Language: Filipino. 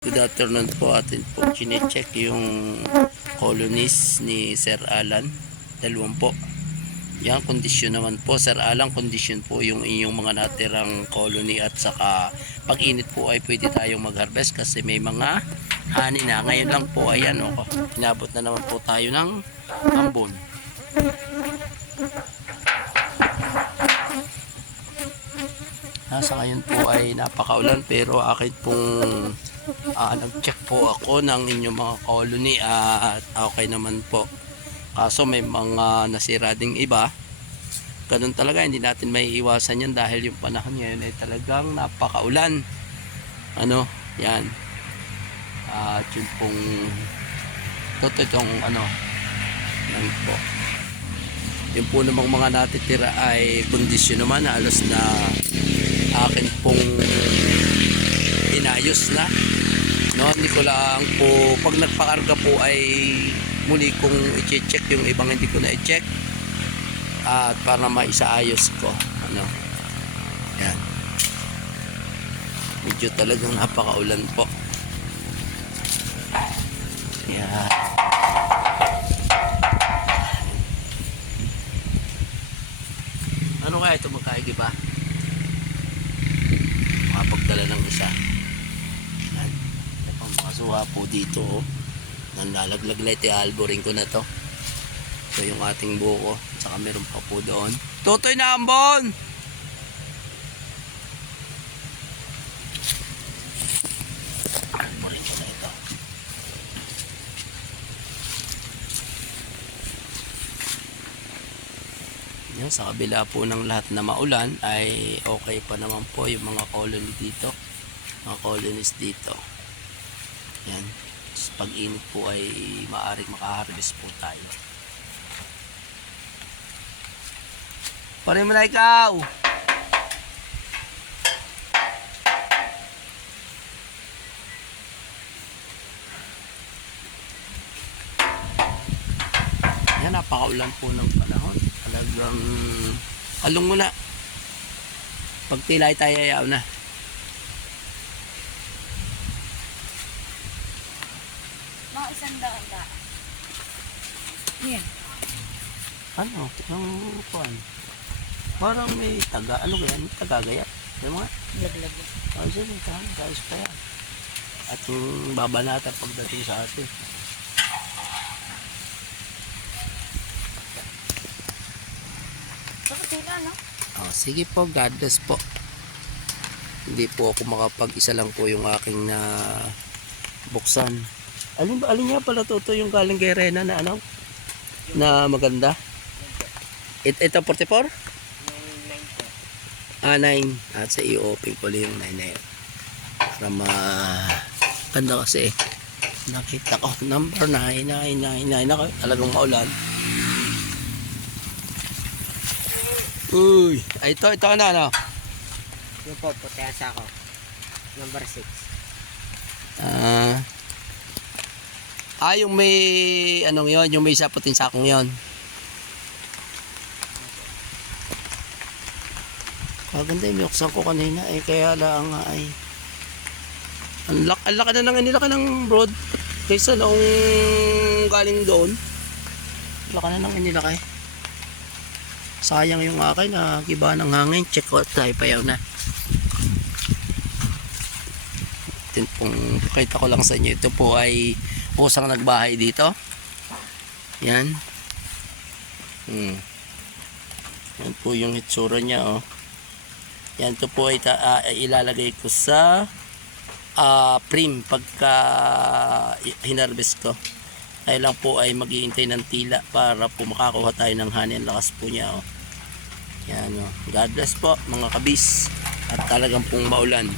Good afternoon po, atin po chinecheck yung colonies ni Sir Alan. Dalawang po. Yan, kondisyon naman po. Sir Alan, kondisyon po yung inyong mga natirang colony at saka pag init po ay pwede tayong mag-harvest kasi may mga honey na. Ngayon lang po, ayan o. Inabot na naman po tayo ng ambon. Nasa ngayon po ay napakaulan pero akin pong nag-check po ako ng inyong mga colony at okay naman po. Kaso may mga nasira ding iba. Ganun talaga, hindi natin may iwasan yan dahil yung panahon ngayon ay talagang napakaulan. Ano, yan. At yun pong itong yan po. Yung po namang mga natitira ay kondisyon naman, halos na akin pong inayos na. No, hindi ko lang po pag nagpakarga po ay muli kong i-check yung ibang hindi ko na i-check at para maisaayos ko. Ano, yan. Medyo talagang napakaulan po. Yan. Ano kaya ito magkaigiba? Makapagdala ng isa. Yan. Ang mga suha po dito. Nanlalaglag light. Alboring ko na to. So yung ating buko. Saka meron pa po doon. Tutoy na ambon! Alboring ko na ito. Yan, sa kabila po ng lahat na maulan ay okay pa naman po yung mga colony dito, mga colonies dito. Yan, pag init po ay maaaring makaharvest po tayo. Pare mo na ikaw! Yan, napakaulan po ng panahon. Talagang along muna. Pag tilay tayo ayaw na. Mga 100 ba? Yeah. Ano? Ang kuan. Parang may taga. Ano ba yan? Tagagaya. Ano nga? Laglag. Oh, sige. Guys pa yan. At yung babanatan pagdating sa atin. No? Oh, sige po, God bless po. Hindi po ako makapag-isa lang po yung aking na buksan. Alin nga pala to yung galing kay Rena na ano? Na maganda. Ito 44? 9. At sa i-open ko lang yung 9 na yun. From ganda kasi nakita ko number 9. Ako talagang maulan. Uy, ito ano? Yung po, puteasa ako. Number 6. Yung may anong yon, yung may isa puting sakong yon. Maganda yung binuksan ko kanina kaya lang ay ang laki na ng inilaki ng broad kaysa noong galing doon. Laki na ng inilaki. Sayang yung akin na giba ng hangin. Check out tayo payaw na. Pakita ko lang sa inyo. Ito po ay usang nagbahay dito. Yan. Yan po yung hitsura niya. Oh. Yan, ito po ay ilalagay ko sa prim pagka hinarvest ko. Tayo lang po ay mag-iintay ng tila para po makakuha tayo ng honey. Ang lakas po niya. Oh. Yan, oh. God bless po mga kabis. At talagang pong maulan.